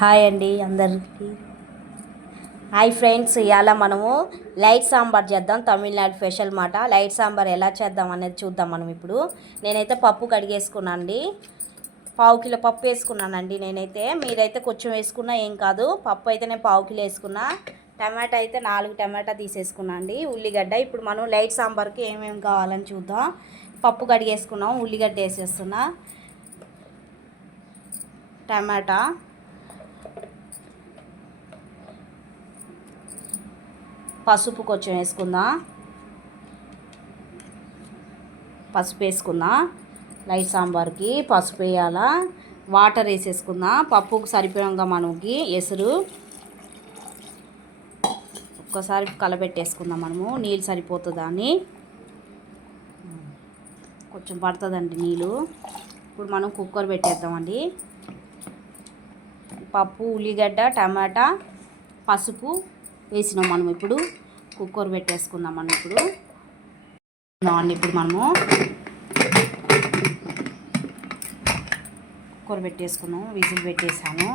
Hi అండి అందరికీ. Hi friends ఇవాళ మనము లైట్ సాంబార్ చేద్దాం తమిళనాడు స్పెషల్ మాట. లైట్ సాంబార్ ఎలా చేద్దాం అనేది చూద్దాం మనం ఇప్పుడు. నేనైతే పప్పు కడిగేసుకున్నాను అండి పావు కిలో పప్పు వేసుకున్నానండి నేనైతే. మీరైతే కొంచెం వేసుకున్నా ఏం కాదు. పప్పు అయితే నేను పావు కిలో వేసుకున్నా. టమాటా అయితే నాలుగు టమాటా తీసేసుకున్నా అండి ఉల్లిగడ్డ ఇప్పుడు మనం లైట్ సాంబార్కి ఏమేమి కావాలని చూద్దాం. పప్పు కడిగేసుకున్నాం ఉల్లిగడ్డ వేసేస్తున్నా. టమాటా. పసుపు కొంచెం వేసుకుందాం? పసుపు వేసుకుందాం? లైట్ సాంబార్కి పసుపు వేయాలా? వాటర్ వేసేసుకుందాం? పప్పుకు సరిపోయంగా మనకి ఎసురు. ఒక్కసారి కలబెట్టేసుకుందాం మనము? నీళ్ళు సరిపోతుందా అని? కొంచెం పడుతుందండి నీళ్ళు. ఇప్పుడు మనం కుక్కర్ పెట్టేద్దామండి. పప్పు ఉల్లిగడ్డ టమాటా పసుపు వేసినాం మనం ఇప్పుడు. కుక్కర్ పెట్టేసుకుందాం మనం ఇప్పుడు. నాన్ ఇప్పుడు మనము కుక్కర్ పెట్టేసుకున్నాం విజిల్ పెట్టేసాము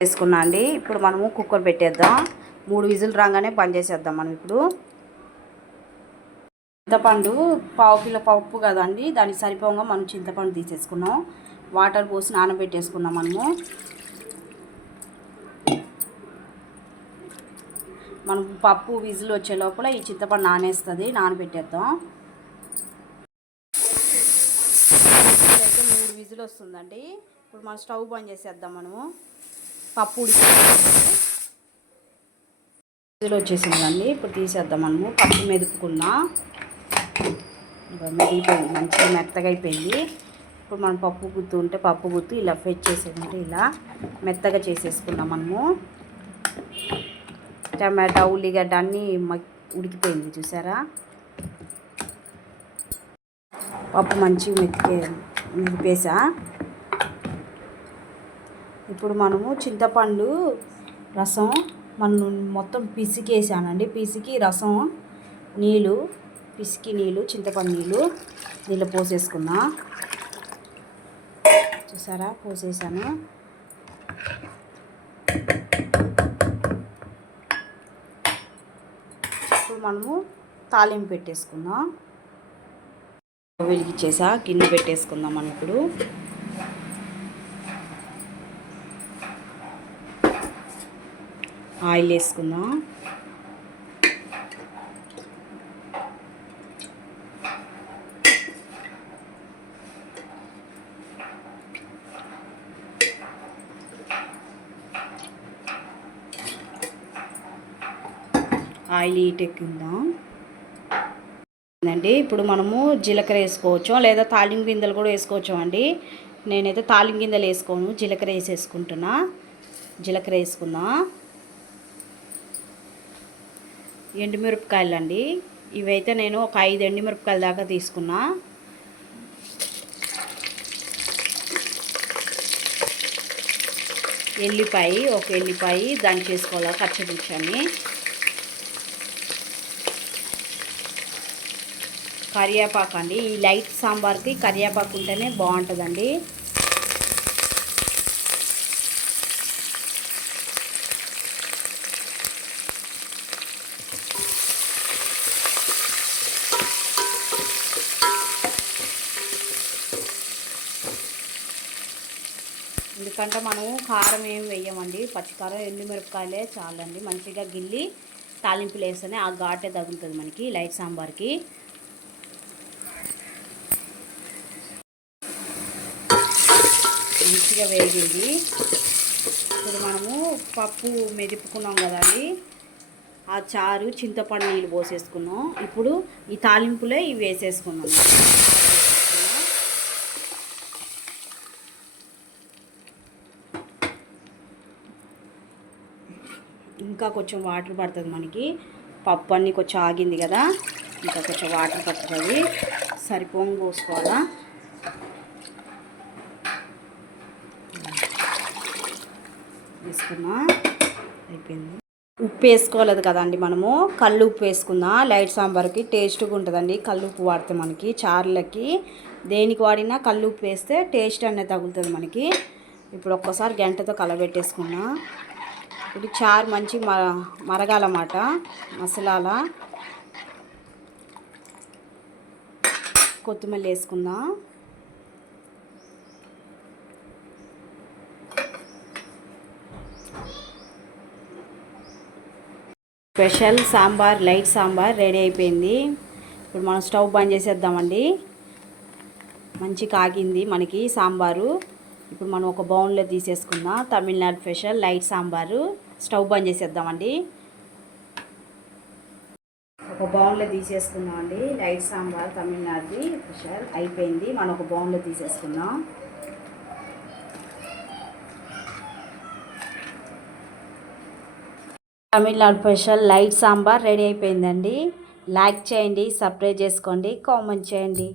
వేసుకున్నా అండి. ఇప్పుడు మనము కుక్కర్ పెట్టేద్దాం. మూడు విజిల్ రాగానే బంద్ చేసేద్దాం మనం ఇప్పుడు. చింతపండు పావు కిలో పప్పు కదండి. దానికి సరిపోగా మనం చింతపండు తీసేసుకున్నాం. వాటర్ పోసి నానబెట్టేసుకున్నాం మనము. మనం పప్పు విజిల్ వచ్చే లోపల ఈ చింతపండు నానేస్తుంది నానబెట్టేద్దాం. అయితే మూడు విజిల్ వస్తుందండి. ఇప్పుడు మనం స్టవ్ బంద్ చేసేద్దాం మనము. పప్పు ఉడికి విజిల్ వచ్చేసిందండి. ఇప్పుడు తీసేద్దాం మనము. పప్పు మెదుపుకున్నా. మెదిగిపోయింది. మంచిగా మెత్తగా అయిపోయింది. ఇప్పుడు మనం పప్పు గుత్తు ఉంటే పప్పు గుత్తు ఇలా ఫెచ్ చేసేదంటే ఇలా మెత్తగా చేసేసుకున్నాం మనము. టమాటా ఉల్లిగడ్డ అన్నీ ఉడికిపోయింది చూసారా? పప్పు మంచిగా మెత్తికే మెదిపేసా. ఇప్పుడు మనము చింతపండు రసం మనం మొత్తం పిసికేసానండి. పిసికి రసం నీళ్ళు పిసికి నీళ్ళు చింతపండు నీళ్ళు దీనిలో పోసేసుకున్నా. చూసారా? పోసేసాను. ఇప్పుడు మనము తాలింపు పెట్టేసుకుందాం. వెలిగించేసా గిన్నె పెట్టేసుకుందాం మనం ఇప్పుడు. ఆయిల్ వేసుకుందాం. ఆయిల్ హీట్ ఎక్కిందాం అండి ఇప్పుడు మనము జీలకర్ర వేసుకోవచ్చు లేదా తాలింపు గిందెలు కూడా వేసుకోవచ్చు అండి. నేనైతే తాలింపు గిందెలు వేసుకోను జీలకర్ర వేసేసుకుంటున్నా. జీలకర్ర వేసుకున్నా. ఎండుమిరపకాయలు అండి. ఇవైతే నేను ఒక ఐదు ఎండుమిరపకాయల దాకా తీసుకున్నా. ఎల్లిపాయ ఒక ఎల్లిపాయ దాన్ని చేసుకోవాలి పచ్చిమిర్చి కరివేపాకు అండి. ఈ లైట్ సాంబార్కి కరివేపాకు ఉంటేనే బాగుంటుందండి. ఎందుకంటే మనము కారం ఏం వేయమండి. పచ్చికారం ఎండుమిరపకాయలే చాలండి. మంచిగా గిల్లి తాలింపులు వేస్తేనే ఆ ఘాటే తగులుతుంది మనకి లైట్ సాంబార్కి. మంచిగా వేగింది. ఇప్పుడు మనము పప్పు మెదుపుకున్నాం కదండి. ఆ చారు చింతపండు నీళ్ళు పోసేసుకున్నాం. ఇప్పుడు ఈ తాలింపులే ఇవి వేసేసుకున్నాం ఇంకా కొంచెం వాటర్ పడుతుంది మనకి. పప్పు అన్నీ కొంచెం ఆగింది కదా. ఇంకా కొంచెం వాటర్ పడుతుంది. సరిపోంగి పోసుకోవాలా? తీసుకున్నా. అయిపోయింది. ఉప్పు వేసుకోలేదు కదండి మనము. కళ్ళు ఉప్పు వేసుకుందాం? లైట్ సాంబార్కి టేస్ట్గా ఉంటుందండి. కళ్ళు ఉప్పు వాడితే మనకి చారులకి. దేనికి వాడినా కళ్ళు ఉప్పు వేస్తే టేస్ట్ అనేది తగులుతుంది మనకి. ఇప్పుడు ఒక్కసారి గంటతో కలబెట్టేసుకున్నా. ఇప్పుడు చారు మంచి మ మరగాలన్నమాట. మసలాల. కొత్తిమీర వేసుకుందాం? Special sambar light sambar ready అయిపోయింది. ఇప్పుడు మనం స్టవ్ బంద్ చేసేద్దామండి. మంచి కాగింది మనకి సాంబారు. ఇప్పుడు మనం ఒక బౌన్లో తీసేసుకుందాం. Tamil Nadu special light sambar. Stove బంద్ చేసేద్దామండి. ఒక బౌన్లో తీసేసుకుందామండి. లైట్ సాంబార్ తమిళనాడుది స్పెషల్ అయిపోయింది. మనం ఒక బౌన్లో తీసేసుకుందాం. Tamil Nadu special light sambar ready అయిపోయిందండి. లైక్ చేయండి సబ్స్క్రైబ్ చేసుకోండి కామెంట్ చేయండి.